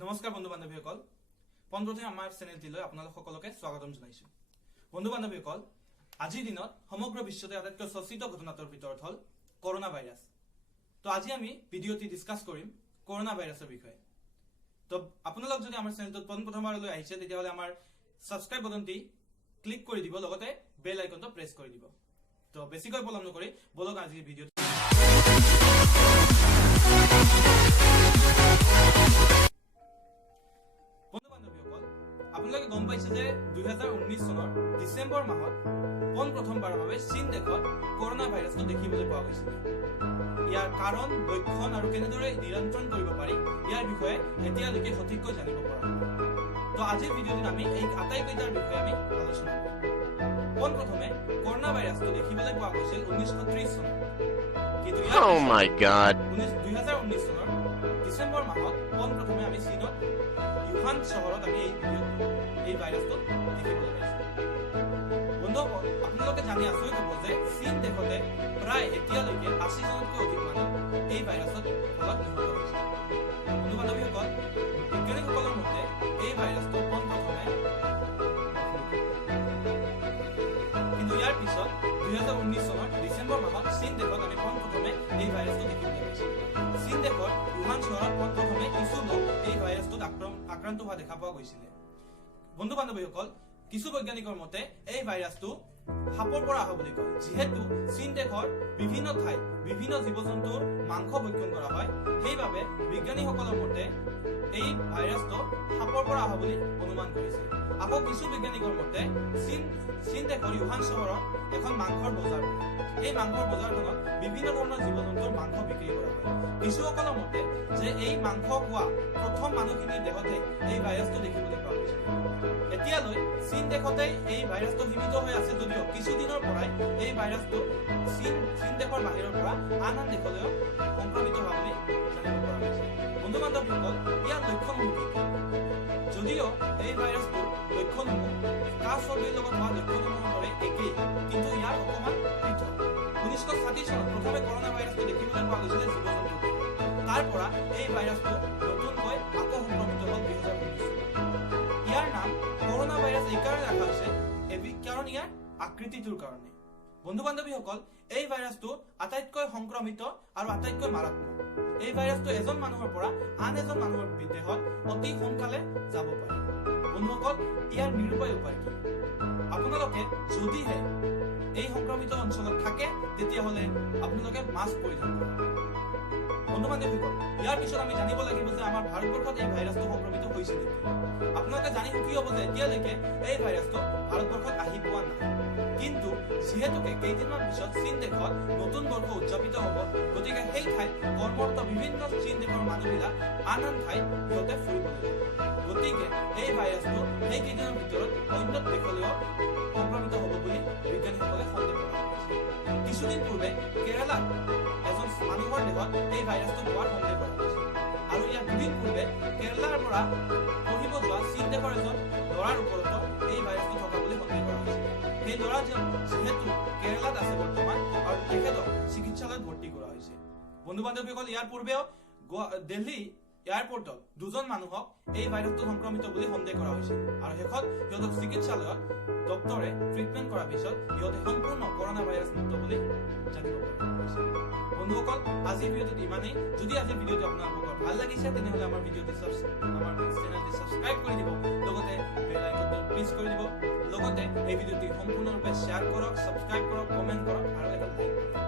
নমস্কাৰ বন্ধু বান্ধৱীসকল, পোনপ্ৰথমে আমাৰ চেনেলটিলৈ আপোনালোক সকলোকে স্বাগতম জনাইছো। বন্ধু বান্ধৱীসকল, আজিৰ দিনত সমগ্ৰ বিশ্বতে আটাইতকৈ চৰ্চিত ঘটনাটোৰ ভিতৰত হ'ল কৰোনা ভাইৰাছ। তো আজি আমি ভিডিঅ'টি ডিছকাছ কৰিম কৰোনা ভাইৰাছৰ বিষয়ে। তো আপোনালোক যদি আমাৰ চেনেলটোত পোনপ্ৰথমবাৰলৈ আহিছে তেতিয়াহ'লে আমাৰ সাবস্ক্ৰাইব বাটনটি ক্লিক কৰি দিব, লগতে বেল আইকনটো প্ৰেছ কৰি দিব। তো বেছিকৈ পলম নকৰি বলক আজিৰ ভিডিঅ'টো আপোনালোকে গম পাইছে যে 2019 চনৰ ডিচেম্বৰ মাহত পোনপ্ৰথমবাৰৰ বাবে চীন দেশত কৰোনা ভাইৰাছটো দেখিবলৈ পোৱা গৈছিল। ইয়াৰ কাৰণ, লক্ষণ আৰু কেনেদৰে নিয়ন্ত্ৰণ কৰিব পাৰি ইয়াৰ বিষয়ে এতিয়ালৈকে সঠিককৈ জানিব পৰা নাই। তো আজিৰ ভিডিঅ'টোত আমি এই আটাইকেইটাৰ বিষয়ে আমি আলোচনা কৰিম। পোনপ্ৰথমে কৰোনা ভাইৰাছটো দেখিবলৈ পোৱা গৈছিল 1930 চনত, কিন্তু 2019 চনৰ ডিচেম্বৰ মাহত পোনপ্ৰথমে আমি চীনত ইউহান চহৰত আমি এই ভাইৰাছটো দেখিবলৈ পাইছোঁ। বন্ধুসকল, আপোনালোকে জানি আচৰিত হ'ব যে চীন দেশতে প্ৰায় এতিয়ালৈকে 80 জনতকৈ অধিক মানুহ এই ভাইৰাছৰ ফলত নিহত হৈছে। বন্ধু বান্ধৱীসকল, বিজ্ঞানীসকলৰ মতে এই ভাইৰাছটো পোনপ্ৰথমে কিন্তু ইয়াৰ পিছত 2019 চনৰ ডিচেম্বৰ মাহত চীন দেশত আমি পোনপ্ৰথমে এই ভাইৰাছটো দেখিবলৈ পাইছোঁ। চীন দেশৰ ইউহান চহৰত পোনপ্ৰথমে কিছু লোক এই ভাইৰাছটোত আক্ৰান্ত হোৱা দেখা পোৱা গৈছিলে। বন্ধু বান্ধৱীসকল, কিছু বৈজ্ঞানিকৰ মতে এই ভাইৰাছটো সাপৰ পৰা অহা বুলি কয়, যিহেতু চীন দেশৰ বিভিন্ন ঠাইত বিভিন্ন জীৱ জন্তুৰ মাংস ভক্ষণ কৰা হয়। সেইবাবে বিজ্ঞানীসকলৰ মতে এই ভাইৰাছটো সাপৰ পৰা অহা বুলি অনুমান কৰিছে। আকৌ কিছু বিজ্ঞানিকৰ মতে চীন দেশৰ ইউহান চহৰত এখন মাংসৰ বজাৰ। এই মাংসৰ বজাৰখনত বিভিন্ন ধৰণৰ জীৱ জন্তুৰ মাংস বিক্ৰী কৰা হয়। কিছুসকলৰ মতে যে এই মাংস খোৱা প্ৰথম মানুহখিনিৰ দেহতে এই ভাইৰাছটো দেখিবলৈ পোৱা গৈছে। এতিয়ালৈ চীন দেশতে এই ভাইৰাছটো সীমিত হৈ আছে যদিও কিছুদিনৰ পৰাই এই ভাইৰাছটো চীন দেশৰ বাহিৰৰ পৰা আন দেশলৈও সংক্ৰমিত হোৱা বুলি জানিব পৰা গৈছে। বন্ধু বান্ধৱীসকল, ইয়াৰ লক্ষণসমূহ কি? যদিও এই ভাইৰাছটোৰ লক্ষণসমূহ কাহ চৰ্দিৰ লগত হোৱা লক্ষণসমূহৰ দৰে একেই, কিন্তু ইয়াৰ অকণমান পৃথক। 1960 চনত প্ৰথমে কৰোনা ভাইৰাছটো দেখিবলৈ পোৱা গৈছিলে জীৱ জন্তুৰ। তাৰ পৰা এই ভাইৰাছটো নতুনকৈ আকৌ সংক্ৰমিত হ'ল 2019 চনত। ইয়াৰ নাম কৰোনা ভাইৰাছ এইকাৰণে ৰখা হৈছে কাৰণ ইয়াৰ আকৃতিটোৰ কাৰণে। বন্ধু বান্ধৱীসকল, এই ভাইৰাছটো আটাইতকৈ সংক্ৰমিত আৰু আটাইতকৈ মাৰাত্মক। এই ভাইৰাছটো এজন মানুহৰ পৰা আন এজন মানুহৰ দেহত অতি সোনকালে যাব পাৰে। বন্ধুসকল, ইয়াৰ নিৰুপায় উপায় কি? আপোনালোকে যদিহে এই সংক্ৰমিত অঞ্চলত থাকে তেতিয়াহ'লে আপোনালোকে মাস্ক পৰিধান কৰক। বন্ধু বান্ধৱীসকল, ইয়াৰ পিছত আমি জানিব লাগিব যে আমাৰ ভাৰতবৰ্ষত এই ভাইৰাছটো সংক্ৰমিত হৈছে নেকি। আপোনালোকে জানি সুখী হ'ব যে এতিয়ালৈকে এই ভাইৰাছটো ভাৰতবৰ্ষত আহি পোৱা নাই। কিন্তু যিহেতুকে কেইদিনমান পিছত চীন দেশত নতুন বৰ্ষ উদযাপিত হ'ব, গতিকে সেই ঠাইত কৰ্মৰত বিভিন্ন চীন দেশৰ মানুহবিলাক আন ঠাইত সিহঁতে ফুৰিবলৈ যাব। গতিকে এই ভাইৰাছটো সেইকেইদিনৰ ভিতৰত অন্য দেশলৈও সংক্ৰমিত হ'ব বুলি বিজ্ঞানীসকলে সন্দেহ কৰা হৈছে। কিছুদিন পূৰ্বে কেৰালাত এজন মানুহৰ দেহত এই ভাইৰাছটো হোৱাৰ সন্দেহ কৰা হৈছে। আৰু ইয়াৰ দুদিন পূৰ্বে কেৰালাৰ পৰা পঢ়িব যোৱা চীন দেশৰ এজন ল'ৰাৰ ওপৰতো এই ভাইৰাছটো থকা বুলি সন্দেহ কৰা হৈছে। সেই ল'ৰাজন যিহেতু কেৰালাত আছে বৰ্তমান, আৰু তেখেতক চিকিৎসালয়ত ভৰ্তি কৰা হৈছে। বন্ধু বান্ধৱীসকল, ইয়াৰ পূৰ্বেও দিল্লী এয়াৰপৰ্টত দুজন মানুহক এই ভাইৰাছটো সংক্ৰমিত বুলি সন্দেহ কৰা হৈছিল, আৰু শেষত সিহঁতক চিকিৎসালয়ত ডক্তৰে ট্ৰিটমেণ্ট কৰাৰ পিছত সিহঁতে সম্পূৰ্ণ কৰোনা ভাইৰাছ মুক্ত বুলি জানিব পৰা গৈছে। বন্ধুসকল, আজিৰ ভিডিঅ'টোত ইমানেই। যদি আজিৰ ভিডিঅ'টো আপোনালোকৰ ভাল লাগিছে তেনেহ'লে আমাৰ চেনেলটি ছাবস্ক্ৰাইব কৰি দিব, লগতে বেল আইকনটো প্ৰেছ কৰি দিব। লগতে এই ভিডিঅ'টি সম্পূৰ্ণৰূপে শ্বেয়াৰ কৰক, ছাবস্ক্ৰাইব কৰক, কমেণ্ট কৰক আৰু এটা লাইক কৰক।